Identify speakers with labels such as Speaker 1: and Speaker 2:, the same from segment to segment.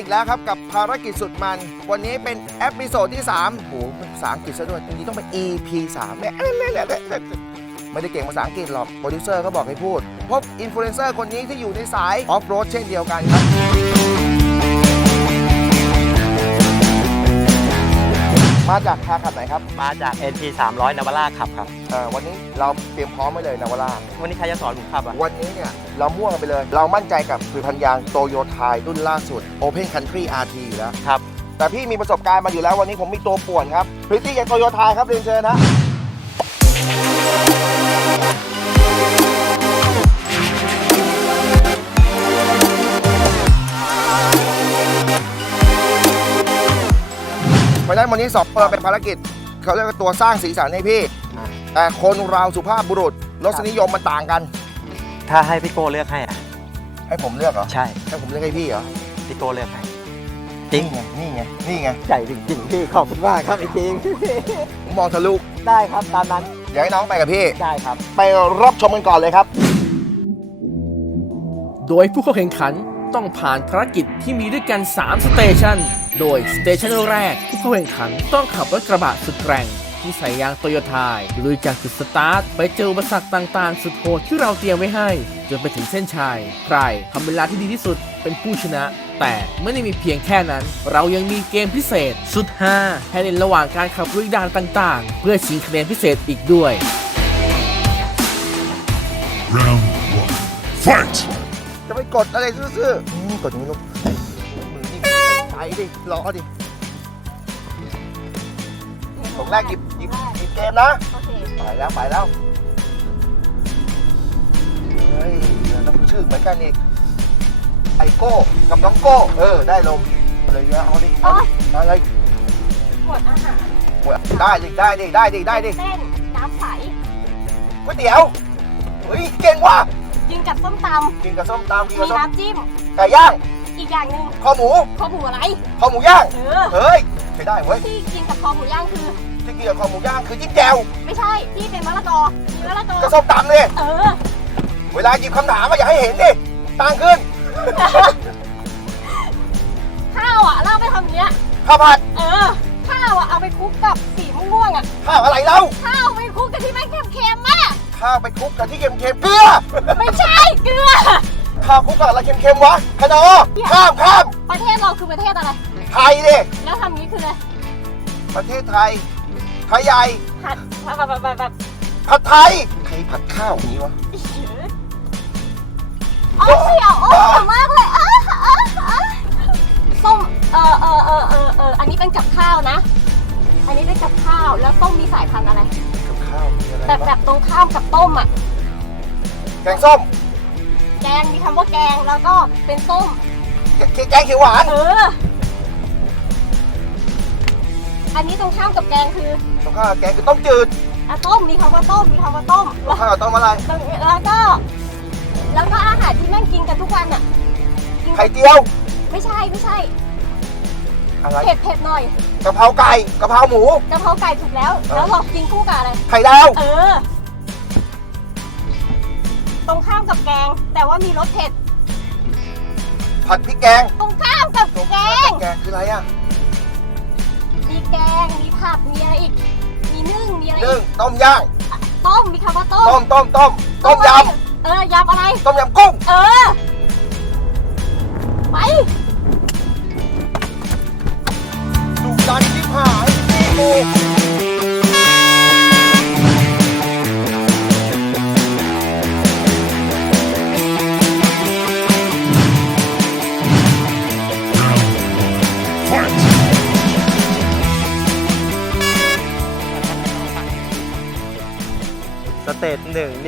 Speaker 1: อีกแล้วครับกับภารกิจสุดมัน วันนี้เป็นเอพิโซดที่3โอ้โหภาษาอังกฤษซะด้วยจริงๆต้องเป็น EP 3แม่ไม่ได้เก่งภาษาอังกฤษหรอก โปรดิวเซอร์ก็บอกให้พูด พบอินฟลูเอนเซอร์คนนี้ที่อยู่ในสายออฟโรดเช่นเดียวกันครับ มาจากคาขับไหนครับ
Speaker 2: มาจาก NP 300นาวาร่าขับครับ
Speaker 1: เอ่อวันนี้เราเตรียมพร้อมไว้เลยนะวล่า
Speaker 2: วันนี้ใครจะสอนผมขับอะ
Speaker 1: วันนี้เนี่ยเราม่วงกันไปเลย เรามั่นใจกับผลิตภัณฑ์ยางโตโยต้ารุ่นล่าสุด Open Country RT อยู่แล้ว
Speaker 2: ครับ
Speaker 1: แต่พี่มีประสบการณ์มาอยู่แล้ววันนี้ผมมีตัวป่วนครับพริตตี้จากโตโยต้าครับเรียนเชิญนะ นั้นวันนี้สอบเปิดเป็นภารกิจเขาเรียกว่าตัวสร้างสีสันให้พี่
Speaker 2: อะ
Speaker 1: แต่คนเราสุภาพบุรุษรสนิยมมันต่างกัน
Speaker 2: ถ้าให้พี่โก้เลือกให้อะ
Speaker 1: ให้ผมเลือกเหรอ
Speaker 2: ใช่
Speaker 1: ให้ผมเลือกให้พี่เหรอ
Speaker 2: พี่โก้เลือกให้ จริง
Speaker 1: นี่ไงนี่ไงนี่ไง
Speaker 2: ใหญ่จริงๆพี่ขอบคุณมากครับจริง
Speaker 1: ผมมองทะลุ
Speaker 2: ได้ครับตามนั้น
Speaker 1: อยากให้น้องไปกับพี่
Speaker 2: ได้ครับ
Speaker 1: ไปรับชมกันก่อนเลยครับ
Speaker 3: โดยผู้เข้าแข่งขัน ต้องผ่านภารกิจที่มีด้วยกัน 3 สเตชัน โดยสเตชันแรกผู้เข้าแข่งขันต้องขับรถกระบะสุดแรงที่ใส่ยางโตโยต้าลุยจากจุดสตาร์ท ไปเจออุปสรรคต่างๆ สุดโหดที่เราเตรียมไว้ให้ จนไปถึงเส้นชัย ใครทำเวลาที่ดีที่สุดเป็นผู้ชนะ แต่ไม่ได้มีเพียงแค่นั้น เรายังมีเกมพิเศษ สุดฮาให้เล่นระหว่างการขับลุยด่านต่างๆ เพื่อชิงคะแนนพิเศษอีกด้วย
Speaker 4: Round one. Fight!
Speaker 1: จะไปกดอะไรซื่อๆอืมกดอย่างนี้ลูกมือนี่ไปดิรอดิผมแรกหยิบหยิบหยิบเกมนะ
Speaker 5: โอเค
Speaker 1: ไปแล้วไปแล้ว เฮ้ยเราต้องชื่อเหมือนกันอีก ไอโก้กับน้องโก้ เออ ได้ลงอะไรเงี้ยเอาดิเอาดิเอาเลย
Speaker 5: หมวดอาหาร
Speaker 1: ได้ดิได้ดิได้ดิได้ดิ
Speaker 5: เส้นน้ำใส
Speaker 1: ก๋วยเตี๋ยวเฮ้ยเก่งว่ะ
Speaker 5: กินกับส้มต
Speaker 1: กินกับส้มตำกินำกับ
Speaker 5: มี
Speaker 1: ส้ม
Speaker 5: น้ำจิ้ม
Speaker 1: ไก่ย่าง
Speaker 5: อีกอย่างหนึ่ง
Speaker 1: ข้าวหมู
Speaker 5: คอหมูอะไร
Speaker 1: ข้าวหมูย่าง
Speaker 5: เออ
Speaker 1: เฮ้ยใช้ได้เว้ย
Speaker 5: ที่กินกับคอหมูย่างคือ
Speaker 1: ที่กินกับข้าวหมูย่างคือจิ้มแจ่ว
Speaker 5: ไม่ใช่ที่เป็นมะละกอมีมะละกอ
Speaker 1: กับส้มตำเลย
Speaker 5: เออ
Speaker 1: เวลาหยิบคำถามก็อย่าให้เห็นดิตั้งขึ้น
Speaker 5: ข้าวอะเราไปทำอย่างเนี้ย
Speaker 1: ข้าวผัด
Speaker 5: เออ ข้าวอะเอาไปคลุกกับสีม่วงๆอะ
Speaker 1: ข้าวอะไรเล่า
Speaker 5: ข้าวไปคลุกกับที่ไม่เค็มๆอะ
Speaker 1: ข้าวไปคลุกกับที่เค็มๆเกลือ
Speaker 5: ไม่ใช่เกลือ
Speaker 1: ข้าวคลุกกับอะไรเค็มๆวะขนอข้ามข้าม
Speaker 5: ประเทศเราคือประเทศอะไร
Speaker 1: ไทยดิ
Speaker 5: แล้วทำอย่างนี้คืออะไร
Speaker 1: ประเทศไทยไทยใหญ่
Speaker 5: ผัดแบบแบบแบบแบบ
Speaker 1: ผัดไทยใครผัดข้าวอย่างนี้วะ
Speaker 5: โอ้เสียวโอ้เสียวมากเลยอะอะอะส้มเออเออเออเออเอออันนี้เป็นกับข้าวนะ อันนี้เป็นกับข้าวแล้วส้มมีสายพันธุ์อะไร
Speaker 1: กับ ข้าวมีอะไร
Speaker 5: แต่แบบตรงข้ามกับต้มอะ
Speaker 1: แกงส้ม
Speaker 5: แกงมีคำว่าแกงแล้วก็เป็นส้ม
Speaker 1: แกแกงเขียวหวาน
Speaker 5: เออ อันนี้ตรงข้ามกับแกงคือ
Speaker 1: ตรงข้าวแกงคือต้มจืด
Speaker 5: อะต้มมีคำว่าต้มมีคำว่าต้ม
Speaker 1: ตรงข้าวต้มอะไร
Speaker 5: แล้วก็ แล้วก็อาหารที่แม่งกินกันทุกวันอะกิน
Speaker 1: ไข่เจียว
Speaker 5: ไม่ใช่ไม่ใช่
Speaker 1: อะไร
Speaker 5: เผ็ดเผ็ดหน่อย
Speaker 1: กะเพราไก่กะเพราหมู
Speaker 5: กะเพราไก่ถูกแล้ว แล้วเรากินคู่กับอะไร
Speaker 1: ไข่ดาว
Speaker 5: เออ ตรงข้ามกับแกง แต่ว่ามีรสเผ็ด
Speaker 1: ผัดพริกแกง
Speaker 5: ตรงข้ามกับ
Speaker 1: ตรง
Speaker 5: แก
Speaker 1: ข้าว
Speaker 5: ง
Speaker 1: กับแกงคืออะไรอะ
Speaker 5: มีแกง มีผักมีอะไรอีก มีนึ่ง มีอะไร
Speaker 1: นึ่
Speaker 5: อี
Speaker 1: ง
Speaker 5: ก
Speaker 1: ต้มย่าง
Speaker 5: ต้ม มีคำว่าต้ม
Speaker 1: ต้มต้มต้มต้มย
Speaker 5: อะไรเออ ยำอะไรำ
Speaker 1: ต้มยำกุ้ง
Speaker 5: เออ ไป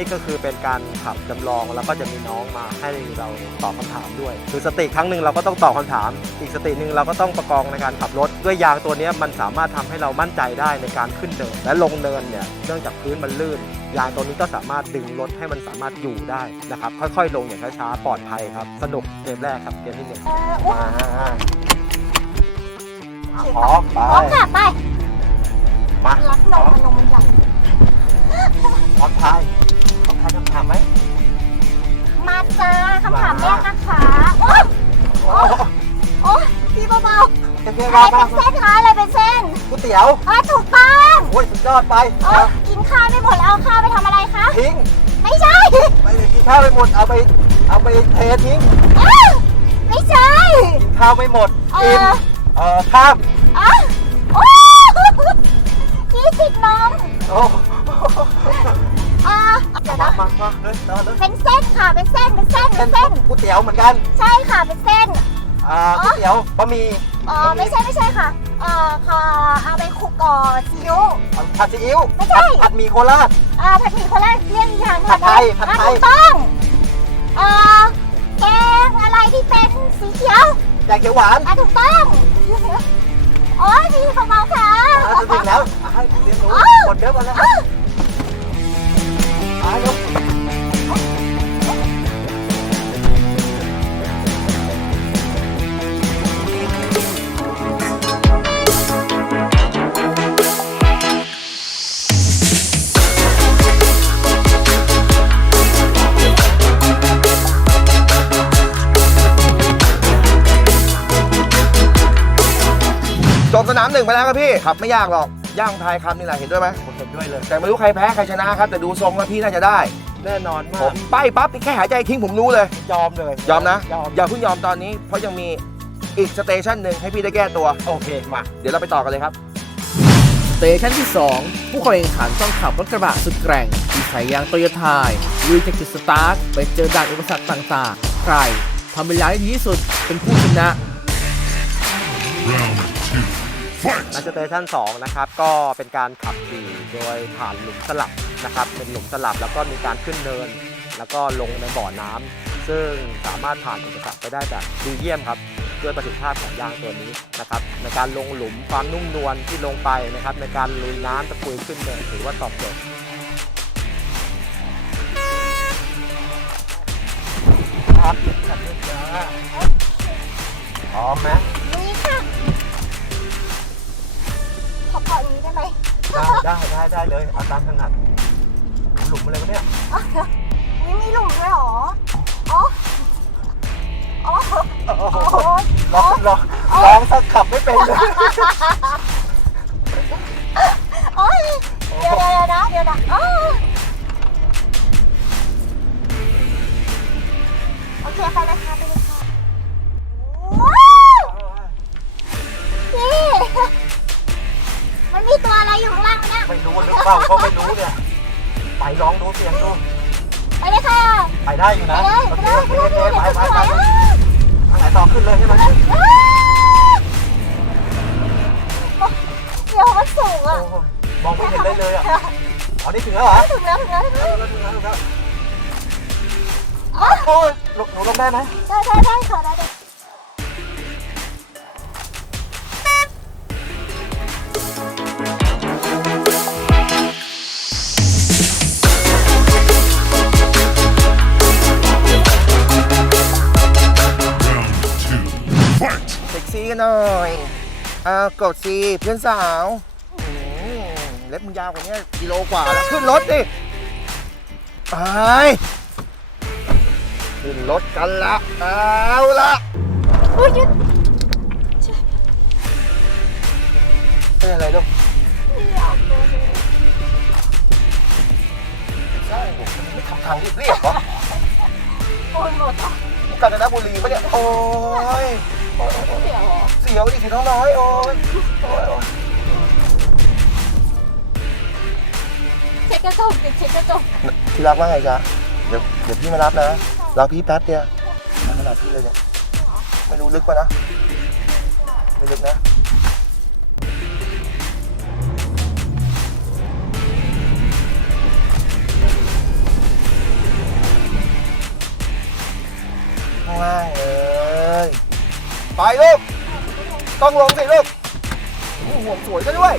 Speaker 2: นึ่งนี่ก็คือเป็นการขับจำลองแล้วก็จะมีน้องมาให้เราตอบคำถามด้วย คือสเตจครั้งหนึ่งเราก็ต้องตอบคำถาม อีกสเตจหนึ่งเราก็ต้องประกองในการขับรถ ด้วยยางตัวเนี้ยมันสามารถทำให้เรามั่นใจได้ในการขึ้นเนินและลงเนินเนี่ยเนื่องจากพื้นมันลื่นยางตัวนี้ก็สามารถดึงรถให้มันสามารถอยู่ได้นะครับค่อยๆ ลงอย่างช้าๆปลอดภัยครับสนุกเกมแรกครับเกมที่หนึ่ง
Speaker 5: เอออุ๊ย
Speaker 1: อ่าพร้อมไป
Speaker 5: พร้อมค่ะไป
Speaker 1: มา
Speaker 5: รักนมมันนมมันใหญ่
Speaker 1: พร้อมทายพร้อม ทายคำถามไหม
Speaker 5: มาจ้าคำถามแรกนะคะโอ๊ย
Speaker 1: โอ้โห
Speaker 5: โอ๊
Speaker 2: เค
Speaker 6: อะไร
Speaker 2: มามา
Speaker 6: เป็นเส้นคะอะไรเป็นเส้น
Speaker 2: ก๋วยเตี๋ยว
Speaker 6: อ๋อถูกต้อง
Speaker 2: โอ้ยสุดยอดไป
Speaker 6: เออกินข้าวไม่หมดแล้วเอาข้าวไปทำอะไรคะ
Speaker 2: ทิ้ง
Speaker 6: ไม่ใช่
Speaker 2: ไปเลยกินข้าวไม่หมดเอาไปเอาไปเททิ้ง
Speaker 6: อ้าวไม่ใช่
Speaker 2: กินข้าวไม่หมด
Speaker 6: เอ
Speaker 2: อิ่ม
Speaker 6: อ
Speaker 2: เอ่อข้าม
Speaker 6: อ๋อโอ้พี่ติดนม
Speaker 2: โอ้
Speaker 6: อ่าเดี๋ยว
Speaker 2: มา
Speaker 6: นะ
Speaker 2: มามาเลยต่อเลย
Speaker 6: เป็นเส้นค่ะ เป็นเส้น เป็นเส้น เป็นเส้น
Speaker 2: ก๋วยเตี๋ยวเหมือนกัน
Speaker 6: ใช่ค่ะ เป็นเส้น
Speaker 2: อ่าก๋วยเตี๋ยวบะหมี่
Speaker 6: อ๋อไม่ใช่ไม่ใช่ค่ะ เอ่อค่ะเอาไปคลุกก่อนซีอิ๊ว
Speaker 2: ผัดซีอิ๊ว
Speaker 6: ไม่ใช่
Speaker 2: ผัดผัดหมี่โคราช
Speaker 6: อ่าผัดหมี่คนแรกเรียกอีกอย่าง
Speaker 2: ผัดไทยผัดไทย
Speaker 6: อ่าถูกต้องอ่าแกงอะไรที่เป็นสีเขียว
Speaker 2: แกงเขียวหวาน
Speaker 6: อ่าถูกต้อง โอ้ยพี่เบาๆค่ะ
Speaker 2: อ่าจะถึงแล้วอ่าให้เรียนรู้
Speaker 6: อ้าว
Speaker 2: หมดเยอะหมดแล้ว
Speaker 6: อ้าว
Speaker 2: อ่าเร็ว
Speaker 1: จบสนามหนึ่งไปแล้วครับพี่ขับไม่ยากหรอก ย่างทายคำนี่แหละเห็นด้วยไหม
Speaker 2: ผมเห็นด้วยเลย
Speaker 1: แต่ไม่รู้ใครแพ้ใครชนะครับ แต่ดูทรงแล้วพี่น่าจะได้
Speaker 2: แน่นอนมา
Speaker 1: ผ
Speaker 2: ก
Speaker 1: มป้ายปั๊บแค่หายใจทิ้งผมรู้เลย
Speaker 2: ยอมเลย
Speaker 1: ยอมนะ
Speaker 2: ยอม
Speaker 1: อย่าเพิ่งยอมตอนนี้ เพราะยังมีอีกสเตชันหนึ่งให้พี่ได้แก้ตัว
Speaker 2: โอเคมา
Speaker 1: เดี๋ยวเราไปต่อกันเลยครับ
Speaker 3: สเตชันที่ 2 ผู้เข้าแข่งขันต้องขับรถกระบะสุดแกร่งที่ใส่ยางโตโยต้าลุยจากจุดสตาร์ทไปเจอด่านอุปสรรคต่างๆ ใครทำเวลาได้ดีที่สุดเป็นผู้ชนะ
Speaker 4: Round two.
Speaker 2: นักสเตชัน2นะครับก็เป็นการขับขี่โดยผ่านหลุมสลับนะครับเป็นหลุมสลับแล้วก็มีการขึ้นเนิน แล้วก็ลงในบ่อน้ำซึ่งสามารถผ่านอุปสรรคไปได้แบบดีเยี่ยมครับด้วยประสิทธิภาพของยางตัวนี้นะครับในการลงหลุมความนุ่มนวลที่ลงไปนะครับ ในการลุยน้ำตะกุยขึ้นเนินถือว่าตอบโจทย์พร้อมไหม
Speaker 6: ขอเกาะนี้ได้ไหม
Speaker 2: ได้ได้ได้ได้เลยเอาตามถนัดหลุมอะไรวะเนี่ย
Speaker 6: อ๋อนี่มีหลุมด้วยเหรออ๋ออ๋อ
Speaker 2: โอ้โห
Speaker 6: โอ้ย
Speaker 2: ลองลองลองสักขับไม่เป็นเลย
Speaker 6: โอ้ยเดี๋ยวเดี๋ยวนะเดี๋ยวนะอ๋อโอเคไปเลยค่ะไปเลยค่ะว้าวพี่ มันมีตัวอะไรอยู่ข้างล่างไหมเนี่ย
Speaker 2: ไม่รู้หรือเปล่าก็ไม่รู้เนี่ยไปลองดูเสียงดู
Speaker 6: ไปเลยค่ะ
Speaker 2: ไปได้อยู่
Speaker 6: ไป
Speaker 2: นะ
Speaker 6: เลย
Speaker 2: โอ
Speaker 6: ไป
Speaker 2: เค
Speaker 6: เลย
Speaker 2: โอเคโอเคไปไปไป
Speaker 6: ไปเลย
Speaker 2: ทางไหนต่อขึ้นเลยใช่ไหม
Speaker 6: เดี๋ยวมันสูง
Speaker 2: โอ้
Speaker 6: อะ
Speaker 2: โหมองไม่เห็นเลยเลยอะอ๋อนี่ถึงแล้วเหรอ
Speaker 6: ถึงแล้วถึงแล้วถึงแล้ว
Speaker 2: ถึงแล้วถึงแล้วถึงแล้ว
Speaker 6: อ๋อ
Speaker 2: โอ้ยหลบหนูลงได้ไหม
Speaker 6: ได้ได้ได้ค่ะได้
Speaker 1: กซี่กันหน่อยอ่ากดซีเพื่อนสาวอืมเล็บมึงยาวกว่านี้กิโลกว่าแล้วขึ้นรถดิไปขึ้นรถกันละเอาละ
Speaker 6: อุ้ยหยุด
Speaker 1: เป็นอะไรลูก
Speaker 6: อยากเลย
Speaker 1: ใช่ผมไม่ทำทางเรียบๆเหรอ
Speaker 6: โอนหมดอะ
Speaker 1: กาญจนบุรีปะเนี่ยโอ้ย
Speaker 6: เสียวเหรอ
Speaker 1: เสียวดิสีท้องน้อยโอ้ยโอ้ยโอ้ย
Speaker 6: เช็ดกระจกเดี๋ยวเช็ดกระจก
Speaker 1: ที่รักว่าไงจ๊ะเดี๋ยวเดี๋ยวพี่มารับนะรอพี่แป๊บเดียวมาขนาดพี่เลยเนี่ยไม่รู้ลึกปะนะไม่ลึกนะข้างล่างเลย ไปลูก ต้องลงสิลูกโอ้โหห่วงสวยซะด้วย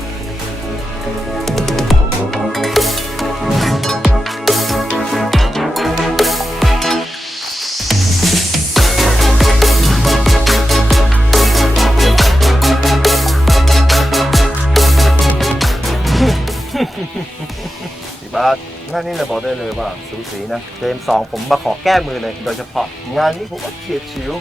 Speaker 1: พี่บาสงานนี้เราบอกได้เลยว่าสูสีนะ
Speaker 2: เกมสองผมมาขอแก้มือเลย โดยเฉพาะ
Speaker 1: งานนี้ผมว่าเฉียดฉิว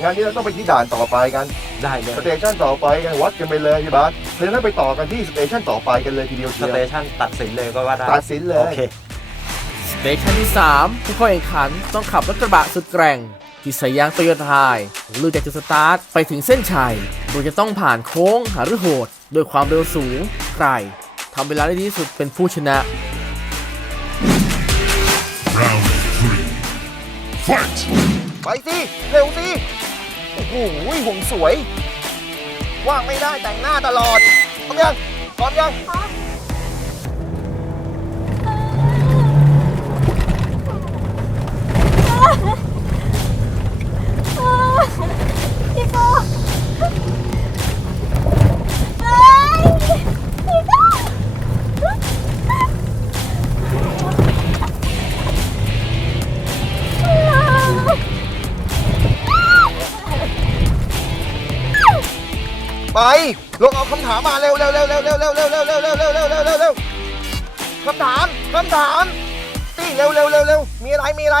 Speaker 1: งานนี้เราต้องไปที่ด่านต่อไปกัน
Speaker 2: ได้เลย
Speaker 1: สเตชันต่อไปกันวัดกันไปเลยพี่บาสเพราะฉะนั้นไปต่อกันที่สเตชันต่อไปกันเลยทีเดียว
Speaker 2: ส
Speaker 1: เชียว
Speaker 2: เตชันตัดสินเลยก็ว่าได้
Speaker 1: ตัดสินเล
Speaker 2: โอย เค
Speaker 3: สเตชันที่ 3 ผู้เข้าแข่งขันต้องขับรถกระบะสุดแกร่ง ที่ใส่ยางโตโยต้าลุยจากจุดสตาร์ท ไปถึงเส้นชัยโดยจะต้องผ่านโค้งหารือโหดด้วยความเร็วสูงใครทำเวลาได้ดีที่สุดเป็นผู้ชนะ
Speaker 4: Round three. Fight!
Speaker 1: ไปสิ เร็วสิ โอ้โหห่วงสวย ว่างไม่ได้แต่งหน้าตลอดพร้อมยังพร้อมยัง
Speaker 5: เร็
Speaker 1: วเร็วเร็วเร็วเร็วเร็วเร็วเร็วเร็วเร็วเร็วคำถามคำถามตีเร็วเร็วเร็วเร็วมีอะไรมีอะไร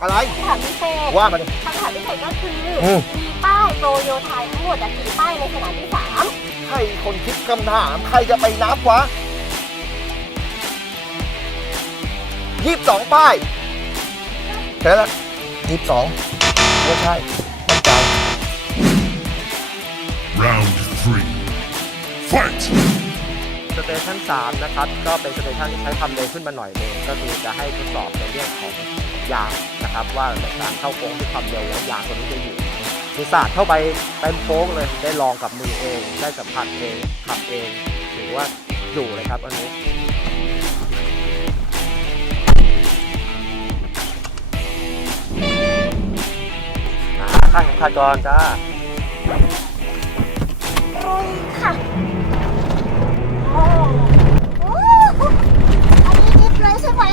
Speaker 1: อะไร
Speaker 5: คำถามพิเศษ
Speaker 1: ว่ามาดิ
Speaker 5: คำถามพิเศษก็คือ
Speaker 1: อม
Speaker 5: มีป้ายโตโยไทยทั้งหมดอะกี่ป้ายในสนามที่สาม
Speaker 1: ใครคนคิดคำถามใครจะไปนับวะยี่สิบสองป้ายแค่นั้นยี่สิบสองว่ใช่
Speaker 4: Fight!
Speaker 2: สเตชัน3นะครับ ก็เป็นสเตชันที่ใช้ความเร็วขึ้นมาหน่อยหนึงก็คือจะให้ทดสอบในเรื่องของยางนะครับ ว่าในการเข้าโค้งด้วยความเร็วแล้วยางตัวนี้จะอยู่ไหมคือสาดเข้าไปเต็มโค้งเลยได้ลองกับมือเอง ได้สัมผัสเองขับเองถือว่าอยู่เลยครับอันนี้อ่าข้างเข็มขัดก่อนจ้า
Speaker 5: รุยค่ะโอ้โอันนี้ดิบเลยใช่ไหม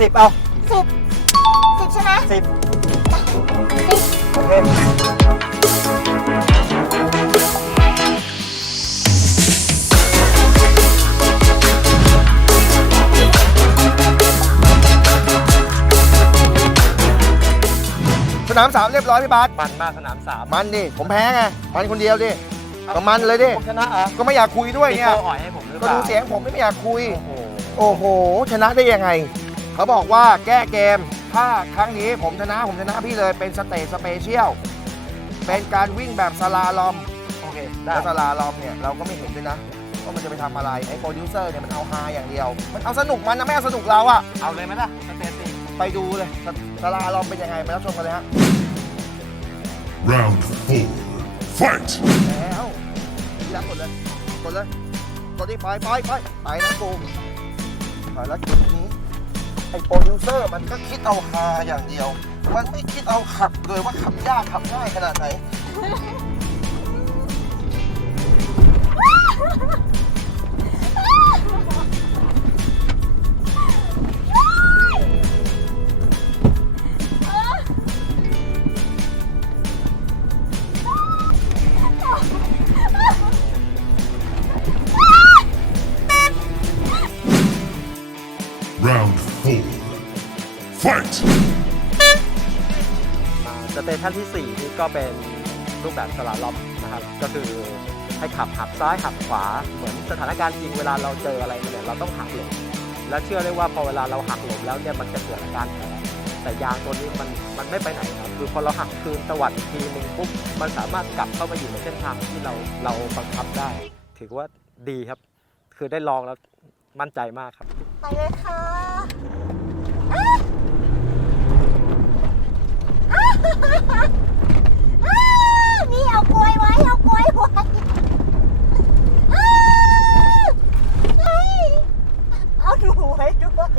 Speaker 5: สิ
Speaker 2: บ
Speaker 5: เอา
Speaker 2: สิบ
Speaker 5: สิบใช่ไหม
Speaker 2: สิบ
Speaker 5: สิบ
Speaker 2: โอเค
Speaker 1: สนามสามเรียบร้อยพี่บาส
Speaker 2: มันมากสนามสาม
Speaker 1: มันดิผมแพ้ไงมันคนเดียวดิก็มันเลยดิ
Speaker 2: ผมชนะเหรอะ
Speaker 1: ก็ไม่อยากคุยด้วยเนี่ย
Speaker 2: โอ่อยให้ผมหรือเป
Speaker 1: ก็
Speaker 2: ล่า
Speaker 1: ดูเสียงผมไม่อยากคุย
Speaker 2: โอ้โห
Speaker 1: โอ้โห ชนะได้ยังไง เขาบอกว่าแก้เกม ถ้าครั้งนี้ผมชนะผมชนะพี่เลยเป็นสเตจสเปเชียล เป็นการวิ่งแบบสลาลอม
Speaker 2: โอเคได้
Speaker 1: แล้วสลาลอมเนี่ยเราก็ไม่เห็นด้วยนะว่ามันจะไปทำอะไร ไอ้โปรดิวเซอร์เนี่ยมันเอาฮาอย่างเดียว มันเอาสนุกมันนะไม่เอาสนุกเราอะ
Speaker 2: เอาเลยไหมล่ะสเตติ
Speaker 1: ไปดูเลยสสลาลอมเป็นยังไงไปรับชมกันเลยฮะ
Speaker 4: Round four. Fight!
Speaker 1: แล้วพี่รักกดเลยกดเลยกดดิไปไปไปไปนะกูภารกิจนี้ ไอ้โปรดิวเซอร์มันก็คิดเอาฮาอย่างเดียว มันไม่คิดเอาขับเลยว่าขับยากขับง่ายขนาดไหน
Speaker 2: ก็เป็นรูปแบบสลาลอมนะครับ ก็คือให้ขับหักซ้ายหักขวา เหมือนสถานการณ์จริงเวลาเราเจออะไรมาเนี่ยเราต้องหักหลบและเชื่อได้ว่าพอเวลาเราหักหลบแล้วเนี่ยมันจะเกิดอาการแผลแต่ยางตัวนี้มันมันไม่ไปไหนครับคือพอเราหักคืนตวัดอีกทีหนึ่งปุ๊บมันสามารถกลับเข้ามาอยู่ในเส้นทางที่เราเราบังคับได้ ถือว่าดีครับ คือได้ลองแล้วมั่นใจมากครับ
Speaker 5: ไปเลยค่ะอ้าอ้าี่เอากล้วยไว้เอากล้วยไว้เอาดูไว้ด้วย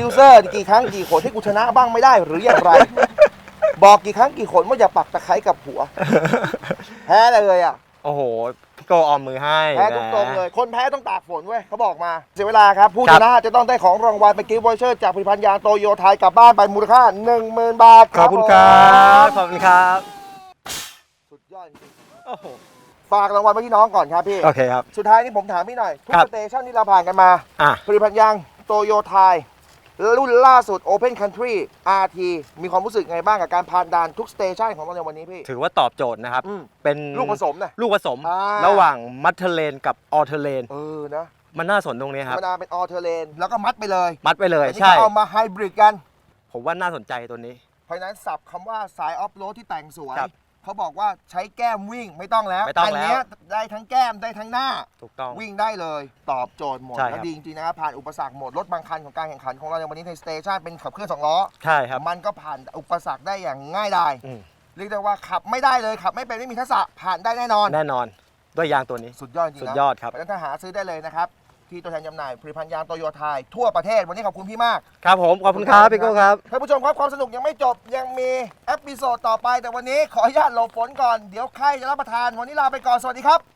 Speaker 1: ดิวเซอร์กี่ครั้งกี่ขนให้กูชนะบ้างไม่ได้หรืออย่างไร บอกกี่ครั้งกี่ขนว่าอย่าปักตะไคร้กับหัว แพ้เลยอะ
Speaker 2: โอ้โห พี่โกออมมือให้
Speaker 1: แพ้ทุกตรงเลย คนแพ้ต้องตากฝนเว้ยเขาบอกมา เสียเวลาครับ ผู้
Speaker 2: ครั
Speaker 1: ช
Speaker 2: บ
Speaker 1: นะจะต้องได้ของรางวัลเป็นกิฟต์วอเชอร์จากผลิตภัณฑ์ยางโตโยไทยกลับบ้านไปมูลค่า 10,000 บาท
Speaker 2: ขอบคุณครั
Speaker 1: ผม
Speaker 2: บขอบคุณครับ
Speaker 1: สุดยอดจริง
Speaker 2: โอ้โห
Speaker 1: ๆฝากรางวัลไปที่น้องก่อนครับพี่
Speaker 2: โอเคครับ
Speaker 1: สุดท้ายนี่ผมถามพี่หน่อย ทุก
Speaker 2: ครับ
Speaker 1: สเตชันที่เราผ่านกันมา
Speaker 2: อะ
Speaker 1: ผลิตภัณฑ์ยางโตโยไทย รุ่นล่าสุด Open Country RT มีความรู้สึกไงบ้างกับการผ่านด่านทุกสเตชันของเราในวันนี้พี่
Speaker 2: ถือว่าตอบโจทย์นะครับ
Speaker 1: อืม
Speaker 2: เป็น
Speaker 1: ลูกผสมนะ
Speaker 2: ลูกผสม
Speaker 1: อ่า
Speaker 2: ระหว่างมัทเทเลนกับออเทเลน
Speaker 1: เออนะ
Speaker 2: มันน่าสนตรงนี้
Speaker 1: ธ
Speaker 2: ค
Speaker 1: ร
Speaker 2: รับ
Speaker 1: รมดาเป็นออเทเลนแล้วก็มัดไปเลย
Speaker 2: มัดไปเลย
Speaker 1: แต่นี่
Speaker 2: ใช่
Speaker 1: เขาเอามาไฮบริดกัน
Speaker 2: ผมว่าน่าสนใจตัวนี้
Speaker 1: เพราะฉะนั้นสับคำว่าสายออฟโรดที่แต่งสวย
Speaker 2: ครับ
Speaker 1: เขาบอกว่าใช้แก้มวิ่งไม่ต้องแล้ว
Speaker 2: ไม่ต้อง
Speaker 1: นเนี้ย
Speaker 2: แล้ว
Speaker 1: ได้ทั้งแก้มได้ทั้งหน้า
Speaker 2: ถูกต้อง
Speaker 1: วิ่งได้เลย ตอบโจทย์หมด
Speaker 2: ใช่
Speaker 1: แล้ว
Speaker 2: ครับ
Speaker 1: ดีจริงๆนะครับผ่านอุปสรรคหมดรถบางคันของการแข่งขันของเราในวันนี้ในสเตชันเป็นขับเคลื่อนสองล้อ
Speaker 2: ใช่ครับ
Speaker 1: มันก็ผ่านอุปสรรคได้อย่างง่ายดาย
Speaker 2: อืม
Speaker 1: เรียกได้ว่าขับไม่ได้เลยขับไม่เป็นไม่มีทักษะผ่านได้แน่นอน
Speaker 2: แน่นอนด้วยยางตัวนี้
Speaker 1: สุดยอดจริงๆ
Speaker 2: สุ
Speaker 1: นะ
Speaker 2: ดยอดครับ
Speaker 1: เพราะฉะนั้นถ้าหาซื้อได้เลยนะครับ ที่ตัวแทนจำหน่ายผลิตภัณฑ์ยางโตโยไทยทั่วประเทศวันนี้ขอบคุณพี่มาก
Speaker 2: ครับผม ขอบคุณครับพี่โก้ครับ
Speaker 1: ท่านผู้ชมครับความสนุกยังไม่จบยังมีเอพิโซดต่อไป แต่วันนี้ขออนุญาตหลบฝนก่อน เดี๋ยวใครจะรับประทาน วันนี้ลาไปก่อน สวัสดีครับ